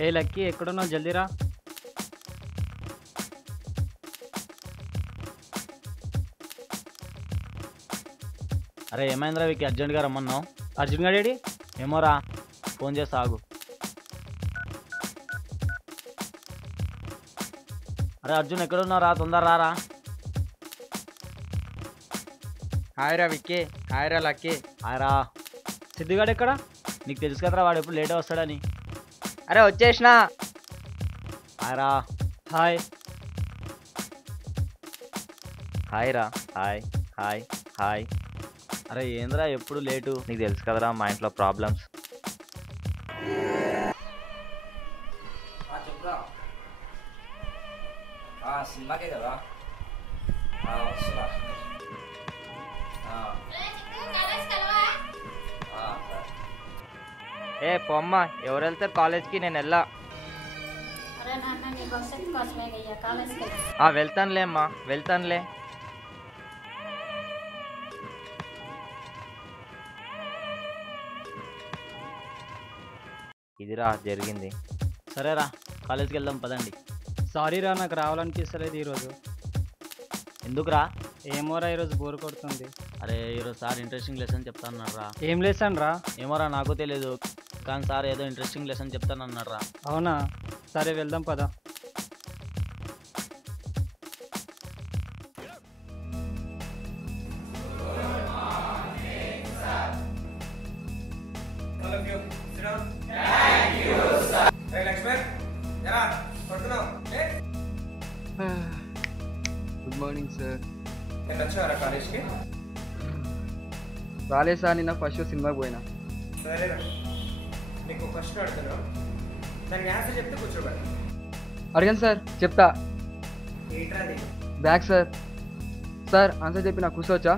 ఏ lucky ఎక్కడున్నావు జల్దీరా. అరే ఏమైందిరా వీకి అర్జెంట్గా రమ్మన్నావు? అర్జున్ గాడేడి? ఏమోరా, ఫోన్ చేసి ఆగు. అరే అర్జున్ ఎక్కడున్నావు రా, తొందర రారా. హాయ్ రా విక్కీ. హాయ్ రా లక్కీ. ఆయరా, సిద్ధిగాడు ఎక్కడా? నీకు తెలుసు కదరా వాడు ఎప్పుడు లేటే వస్తాడని. అరే వచ్చేసినా. ఆయరా. హాయ్. హాయ్ రా. Hi hi hi. అరే ఏంద్రా ఎప్పుడు లేటు? నీకు తెలుసు కదరా మా ఇంట్లో ప్రాబ్లమ్స్. చెప్పురా. సినిమాకే కదా వస్తున్నా. ఏ పొమ్మ, ఎవరు వెళ్తారు కాలేజ్కి? నేను వెళ్ళా. వెళ్తానులే అమ్మా, వెళ్తానులే. ఇదిరా జరిగింది. సరేరా కాలేజ్కి వెళ్దాం పదండి. సారీరా, నాకు రావాలనిపిస్తలేదు ఈరోజు. ఎందుకురా? ఏమోరా, ఈరోజు బోర్ కొడుతుంది. అరే ఈరోజు సార్ ఇంట్రెస్టింగ్ లెసన్ చెప్తానన్నారా? ఏం లేసాను రా? ఏమోరా నాకు తెలియదు, కానీ సార్ ఏదో ఇంట్రెస్టింగ్ లెసన్ చెప్తానన్నారా. అవునా? సరే వెళ్దాం పదా. Good morning sir. వచ్చారా కాలేజ్కి? రాలే సార్, నిన్న ఫస్ట్ షో సినిమాకి పోయినా. సరేరా, నీకు క్వశ్చన్ అడుగుతున్నా, దానికి ఆన్సర్ చెప్తే కూర్చోబెట్ట. అడగండి సార్, చెప్తా. ఏంట్రాది? Bag sir. సార్ ఆన్సర్ చెప్పి నాకు కూర్చోవచ్చా?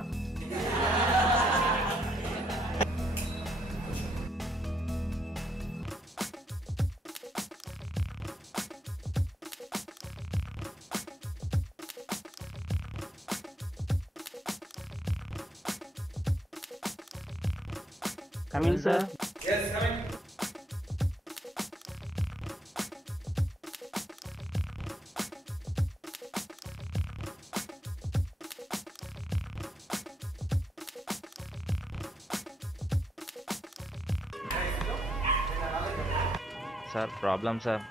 Coming sir. Yes, coming. Sir problem sir.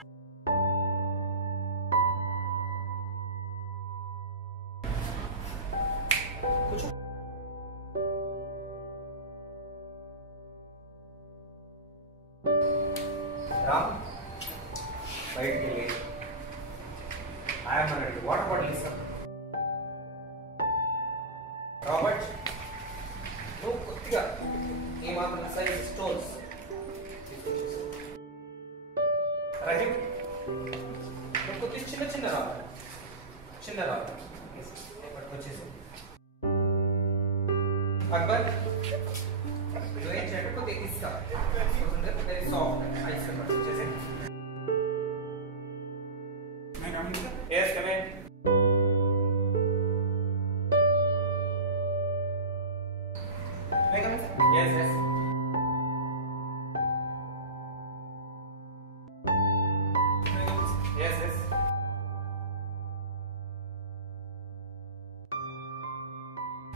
Ram, బయటికి వెళ్ళి ఐఎమ్ అన్నట్టు వాటర్ బాటిల్ ఇస్తా. రాబర్ట్, నువ్వు కొద్దిగా ఈ మాత్రం సైజ్ స్టోన్స్ తీసుకొచ్చేసి. రహీం, నువ్వు కొద్దిగా చిన్న చిన్న రావాలి, చిన్న రావాలి పట్టుకొచ్చేసి. అక్బర్, నువ్వేం చేయండి, కొద్దిగా ఇస్తా వెరీ సాఫ్ట్ ఐస్ క్రీమ్ పట్టుకొచ్చేసి. Yes, come in. May I come in, sir? Yes, yes. May I come in, sir? Yes, yes.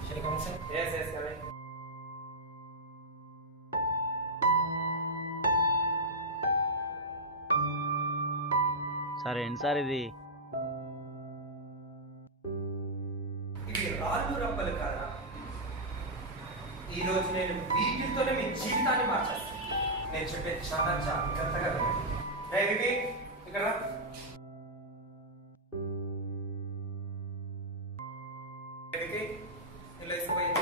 Shall I come in, sir? Yes, yes, come in. Sir ఏంటి sir ఇది? ఇది రాళ్ళు రప్పలు కాదా? ఈరోజు నేను వీటితోనే మీ జీవితాన్ని మార్చేస్తాను. నేను చెప్పేది చాలా జాగ్రత్తగా వినండి. రే వివి, ఇక్కడ రా. వివి, ఇలా వేసుకోపోయి.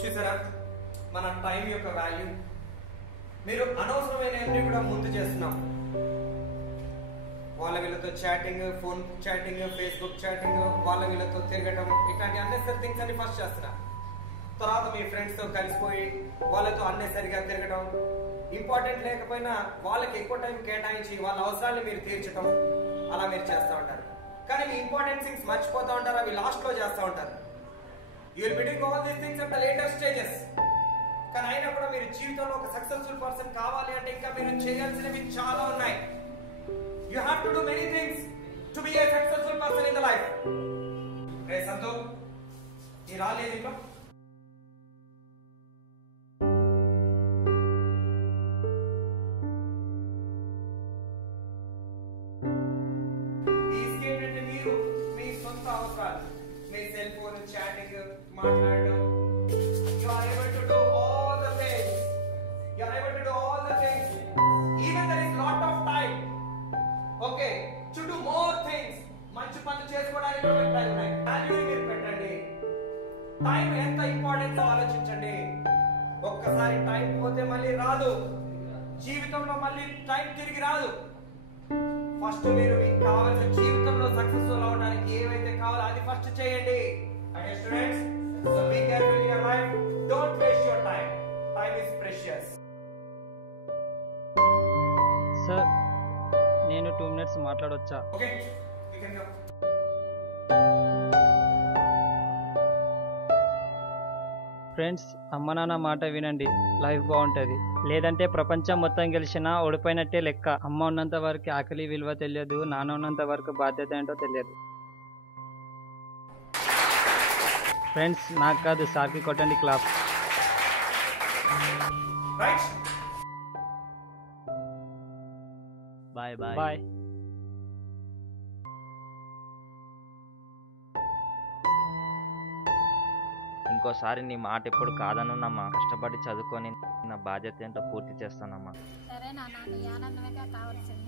చూసారా మన టైం యొక్క వాల్యూ? మీరు అనవసరమైన కూడా ముందు చేస్తున్నాం. వాళ్ళ వీళ్ళతో chatting, phone chatting, Facebook chatting, వాళ్ళ వీళ్ళతో తిరగటం, ఇట్లాంటి అన్నెసరీ థింగ్స్ అన్ని ఫస్ట్ చేస్తున్నా. తర్వాత మీ ఫ్రెండ్స్తో కలిసిపోయి వాళ్ళతో అన్నెసరిగా తిరగడం, ఇంపార్టెంట్ లేకపోయినా వాళ్ళకి ఎక్కువ టైం కేటాయించి వాళ్ళ అవసరాన్ని మీరు తీర్చడం, అలా మీరు చేస్తూ ఉంటారు. కానీ మీ ఇంపార్టెంట్ థింగ్స్ మర్చిపోతూ ఉంటారు, అవి లాస్ట్లో చేస్తూ ఉంటారు. You will be doing all these things at the later stages. కానీ అయినా కూడా మీరు జీవితంలో ఒక సక్సెస్ఫుల్ పర్సన్ కావాలి అంటే ఇంకా మీరు చేయాల్సినవి చాలా ఉన్నాయి. You have to do many things to be a successful person in the life. రే సంతో, ఈ రాలేదు ఇంట్లో. ఏంటంటే మీరు మీ సొంత అవసరాలు, మీ సెల్ ఫోన్ చాటింగ్ మాట్లాడడం, you are able to do all the things. You are able to do all the things. Even there is lot of time, okay, to do more things. మంచి పనులు చేసుకోవడానికి కూడా టైం ఉన్నాయి. Value మీరు పెట్టండి. Time ఎంత important ఆలోచించండి. ఒక్కసారి టైం పోతే మళ్ళీ రాదు. జీవితంలో మళ్ళీ టైం తిరిగి రాదు. ఫస్ట్ మీరు మీకు కావాల్సిన జీవితంలో సక్సెస్ఫుల్ అవడానికి ఏవైతే కావాలో అది ఫస్ట్ చేయండి. Okay students, so be careful in your life. Don't waste your time. Time is precious. Sir, నేను 2 minutes మాట్లాడొచ్చా? Okay, you can go. Friends, అమ్మ నాన్న మాట వినండి, లైఫ్ బాగుంటుంది. లేదంటే ప్రపంచం మొత్తం గెలిచినా ఓడిపోయినట్టే లెక్క. అమ్మ ఉన్నంత వరకు ఆకలి విలువ తెలియదు, నాన్న ఉన్నంత వరకు బాధ్యత ఏంటో తెలియదు. ఫ్రెండ్స్, నాకు కాదు సార్కి కొట్టండి clap. Right? Bye bye bye. ఇంకోసారి నీ మాట ఎప్పుడు కాదనున్నమ్మా. కష్టపడి చదువుకొని నా బాధ్యత ఏంటో పూర్తి చేస్తానమ్మా. సరే నాన్న, నీ ఆనందమే కావాల్సింది.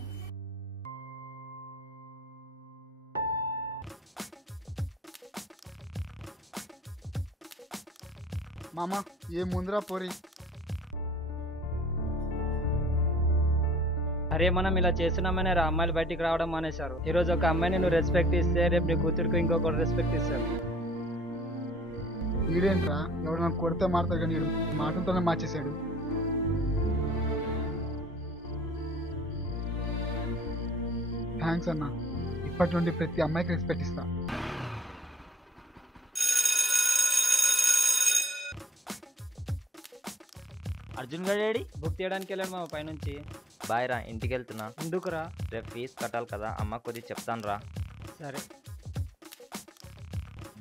మామ ఏ ముందురా పోరి. అరే, మనం ఇలా చేస్తున్నామనే అమ్మాయిలు బయటికి రావడం మానేశారు. ఈరోజు ఒక అమ్మాయిని నువ్వు రెస్పెక్ట్ ఇస్తే రేపు నీ కూతురికి ఇంకొకరు రెస్పెక్ట్ ఇస్తారు. ఈడేంట్రా, ఎవరు నాకు కొడితే మారుతారు కానీ మాటలతోనే మార్చేశాడు. థ్యాంక్స్ అన్న, ఇప్పటి నుండి ప్రతి అమ్మాయికి రెస్పెక్ట్ ఇస్తా. అర్జున్ గడేడి బుక్ తీయడానికి వెళ్ళాడు మా పైనుంచి. బాయ్ రా, ఇంటికి వెళ్తున్నా. ఎందుకురా? రేపు ఫీజు కట్టాలి కదా, అమ్మ కొద్ది చెప్తాను రా. సరే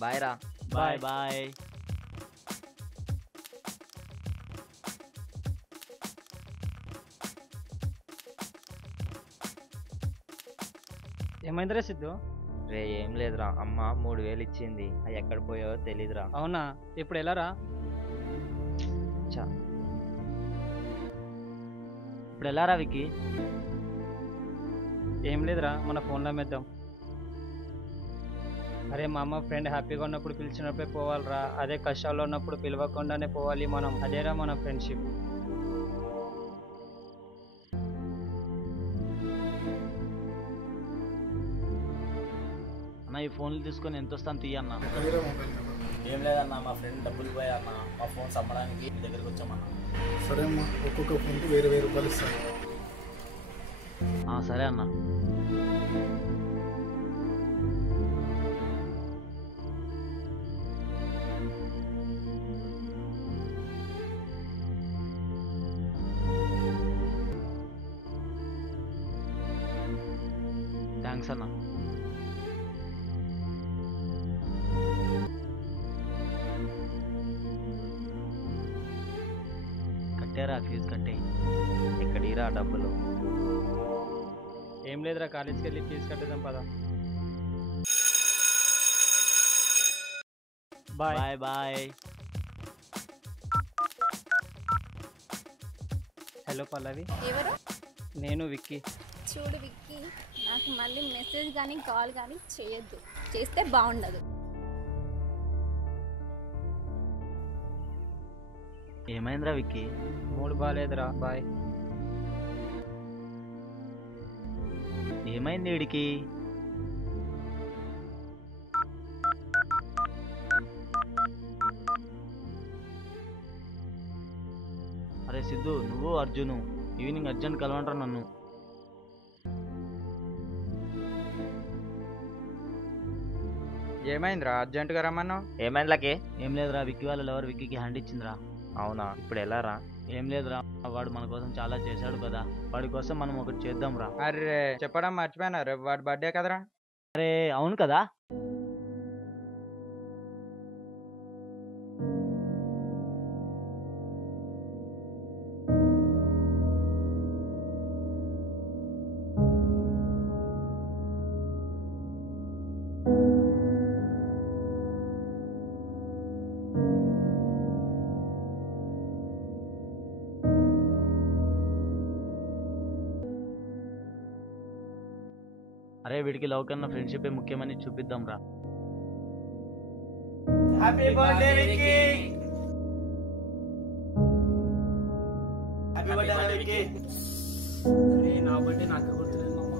బాయ్ రా. Bye bye. ఏమైందిరా సిద్ధు? రే ఏం లేదురా, అమ్మ 3000 ఇచ్చింది, అవి ఎక్కడ పోయావో తెలీదురా. అవునా? ఇప్పుడు ఎలారా? చా, ఇప్పుడు ఎలా రా విక్కీ? ఏం లేదురా, మన ఫోన్లో మెద్దాం. అరే, మా అమ్మ ఫ్రెండ్ హ్యాపీగా ఉన్నప్పుడు పిలిచినప్పుడే పోవాలిరా, అదే కష్టాల్లో ఉన్నప్పుడు పిలవకుండానే పోవాలి మనం. అదేరా మన ఫ్రెండ్షిప్. అన్న, ఈ ఫోన్లు తీసుకొని ఎంత వస్తాను తీయన్నా. ఒకవేళ మొబైల్ నెంబర్. ఏం లేదన్న, మా ఫ్రెండ్ డబ్బులు పోయా మా ఫోన్స్ అమ్మడానికి మీ దగ్గరికి వచ్చామన్నా. సరే అమ్మా, ఒక్కొక్క ఫోన్కి 1000 రూపాయలు ఇస్తాను. సరే అన్న. థ్యాంక్స్ అన్న. కట్టారా ఫీజు? కట్టే. ఎక్కడిరా డబ్బులు? ఏం లేదురా, కాలేజ్కి వెళ్ళి ఫీజు కట్టేద్దాం పదా. Bye bye bye. Hello Pallavi, ఎవరు? నేను విక్కీ. చూడు విక్కీ, నాకు మళ్ళీ మెసేజ్ కానీ కాల్ కానీ చేయొద్దు, చేస్తే బాగుండదు. ఏమైందిరా విక్కీ? మూడు బాగాలేదురా, బాయ్. ఏమైంది వీడికి? అరే సిద్ధు, నువ్వు అర్జును ఈవినింగ్ అర్జెంట్ కలవంటారా నన్ను? ఏమైందిరా అర్జెంటుగా రమ్మన్నావు? ఏమైంది లకే? ఏం లేదురా, విక్కీ వాళ్ళ లవర్ విక్కీకి హ్యాండ్ ఇచ్చిందిరా. అవునా, ఇప్పుడు ఎలా రా? ఏం లేదురా, వాడు మన కోసం చాలా చేశాడు కదా, వాడి కోసం మనం ఒకటి చేద్దాం రా. అరే చెప్పడం మర్చిపోయినా, రేపు వాడి బర్త్డే కదరా. అరే అవును కదా. అరే వీడికి లవ్ కన్నా ఫ్రెండ్షిప్ ముఖ్యమని చూపిద్దాం రా. Happy birthday Vicky. Happy birthday Vicky. అరే నా బర్త్డే నాకు గుర్తులేదు మామ.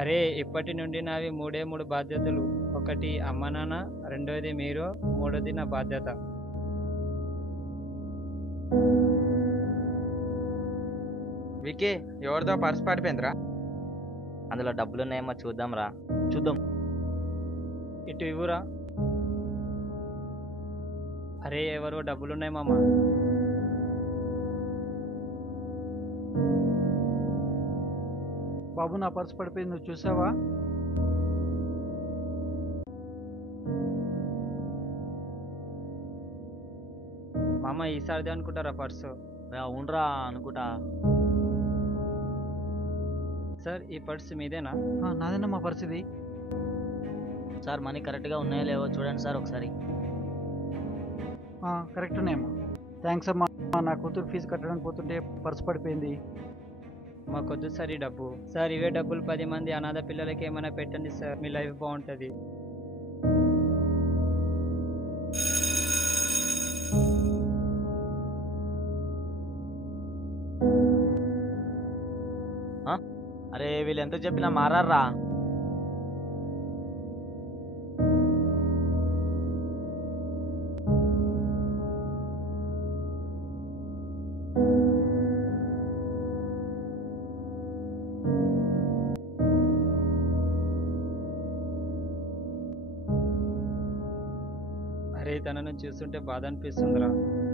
అరే ఇప్పటి నుండి నావి మూడు బాధ్యతలు. ఒకటి అమ్మ నాన్న, రెండోది మీరు, మూడోది నా బాధ్యత. వికీ ఎవరిదో పర్స్ పడిపోయిందిరా. అందులో డబ్బులున్నాయేమో చూద్దాం రా. చూద్దాం. ఇటు ఇవ్వురా. అరే ఎవరో డబ్బులున్నాయి మామ. బాబు నా పర్స్ పడిపోయింది, నువ్వు చూసావా? మామ ఈసారిదే అనుకుంటారా పర్సు? అవునరా అనుకుంటా. సార్ ఈ పర్స్ మీదేనా? నాదేనా మా పర్స్ ఇది. సార్ మనీ కరెక్ట్గా ఉన్నాయో లేవో చూడండి సార్ ఒకసారి. కరెక్ట్ ఉన్నాయమ్మా. థ్యాంక్స్ అమ్మా. నా కూతురు ఫీజు కట్టడానికి పోతుంటే పర్స్ పడిపోయింది. మాకొద్దు సార్ ఈ డబ్బు. సార్ ఇవే డబ్బులు 10 మంది అనాథ పిల్లలకి ఏమైనా పెట్టండి సార్, మీ లైఫ్ బాగుంటుంది. అరే వీళ్ళు ఎంత చెప్పినా మారారా. అరే తనను చూస్తుంటే బాధ అనిపిస్తుందిరా.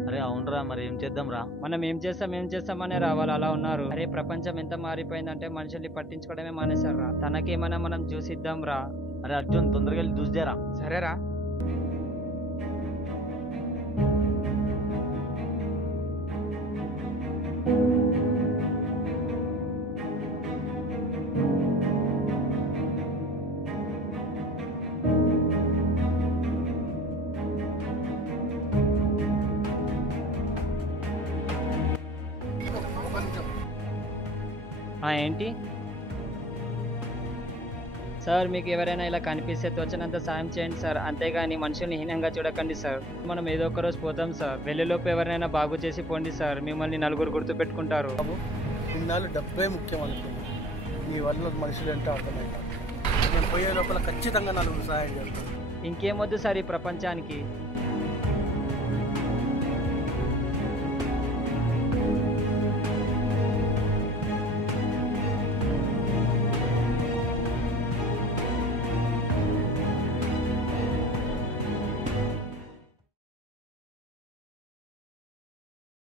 అరే అవునరా, మరి ఏం చేద్దాం రా. మనం ఏం చేస్తామనే రావాలి అలా ఉన్నారు. అరే ప్రపంచం ఎంత మారిపోయిందంటే మనుషుల్ని పట్టించుకోవడమే మానేశారా. తనకేమైనా మనం చూసిద్దాం రా. అరే అర్జున్ తొందరగా వెళ్ళి చూసిదేరా. సరేరా. ఏంటి సార్, మీకు ఎవరైనా ఇలా కనిపిస్తే తోచినంత సాయం చేయండి సార్, అంతేగాని మనుషుల్ని హీనంగా చూడకండి సార్. మనం ఏదో ఒక రోజు పోతాం సార్, వెళ్ళేలోపు ఎవరైనా బాగు చేసి పోండి సార్, మిమ్మల్ని నలుగురు గుర్తు పెట్టుకుంటారు. ఇన్నాళ్ళు డబ్బే ముఖ్యం అనుకున్నాను, నీ వల్ల మనుషులు ఏంటో అర్థమైంది. నేను పోయే లోపల ఖచ్చితంగా నలుగురు సహాయం చేస్తాను. ఇంకేమొద్దు సార్ ఈ ప్రపంచానికి.